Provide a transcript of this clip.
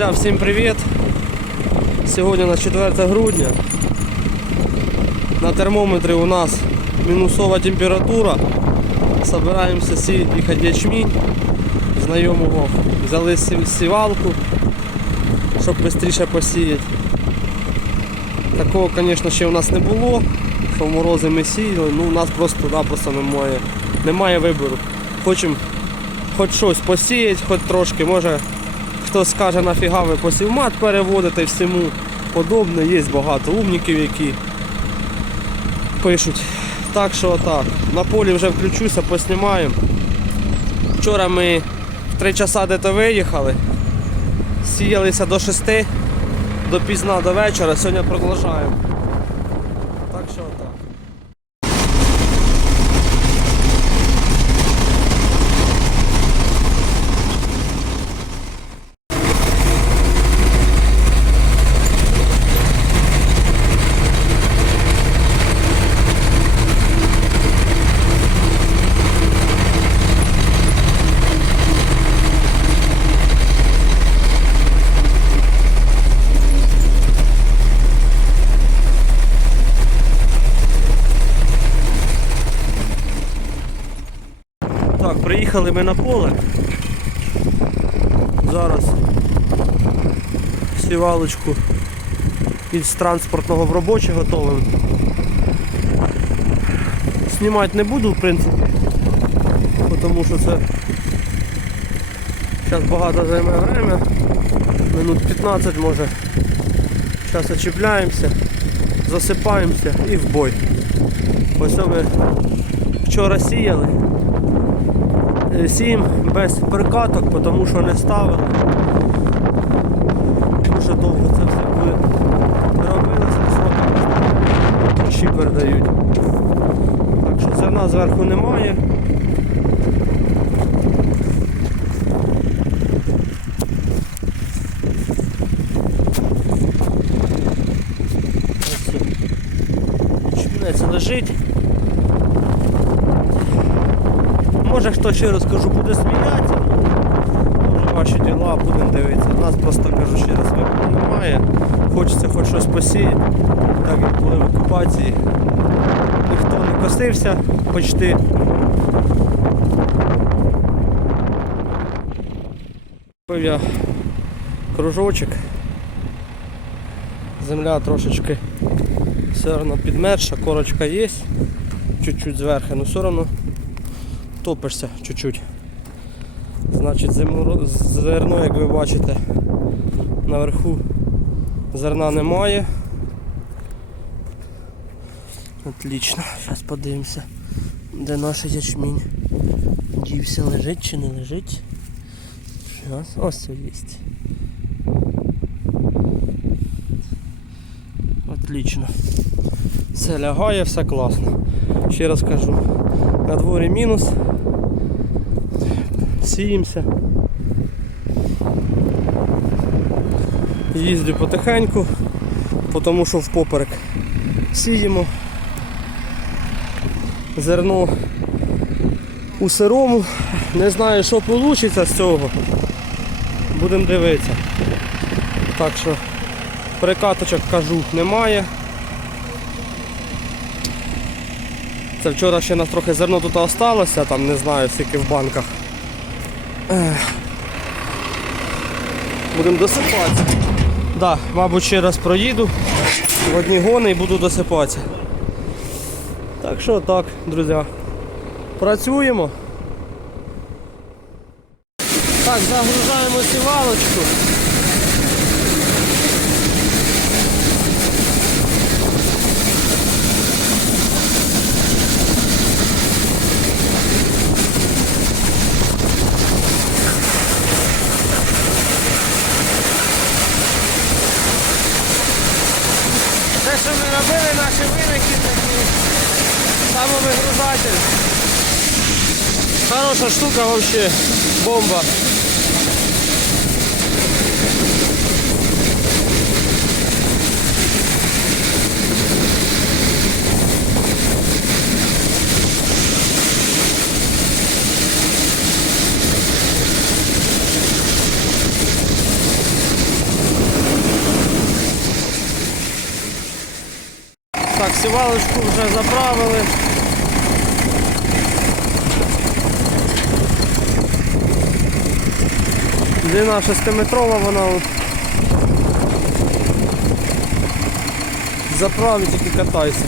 Друзі, всім привіт! Сьогодні на 4 грудня. На термометрі у нас мінусова температура. Собираємося сіяти ячмінь. Знайомого взяли сівалку, щоб швидше посіяти. Такого, звісно, ще у нас не було, що в морози ми сіяли, ну у нас просто-напросто немає, немає вибору. Хочемо хоч щось посіяти, хоч трошки, може хтось скаже, нафіга ви посівмат переводите всьому подобне. Є багато умників, які пишуть. Так що так. На полі вже включуся, поснімаємо. Вчора ми в 3 часа де-то виїхали, сіялися до 6, до пізна до вечора, сьогодні продовжуємо. Так що так. Так, приїхали ми на поле. Зараз сівалочку із транспортного в робоче готовим. Знімати не буду, в принципі, тому що це зараз багато займе время. Минут 15 може. Зараз очіпляємося, засипаємося і в бой. Ось ми вчора сіяли. Е, Сім без прикаток, тому що не ставили. Дуже довго це все робилося, що ще передають. Так що зерна зверху немає. Ось. Чмінець лежить. Може хто ще раз кажу, буде сміятися. Може ваші діла будемо дивитися. У нас просто кажу ще раз вибору немає. Хочеться хоч щось посіяти. Так як були в окупації. Ніхто не косився почти. Купив я кружочок. Земля трошечки все одно підмерша, корочка є. Чуть-чуть зверху, але все одно топишся чуть-чуть. Значить зерно, як ви бачите, наверху зерна немає. Отлично. Зараз подивимося, де наш ячмінь. Дівся лежить чи не лежить. Зараз. Ось це є. Отлично. Все лягає, все класно. Ще раз кажу, на дворі мінус. Сіємося. Їздю потихеньку, тому що впоперек сіємо. Зерно у сирому. Не знаю, що вийде з цього. Будемо дивитися. Так що прикаточок кажу немає. Це вчора ще нас трохи зерно тут осталося, там не знаю скільки в банках. Будемо досипатися. Да, мабуть, ще раз проїду в одні гони і буду досипатися. Так що так, друзі. Працюємо. Так, загружаємо сівалочку. Те, що ми робили, наші виники Хорошая. Штука вообще, бомба. Так, сівалочку вже заправили. Длина 6-метрова вона от. Заправить тільки катайся.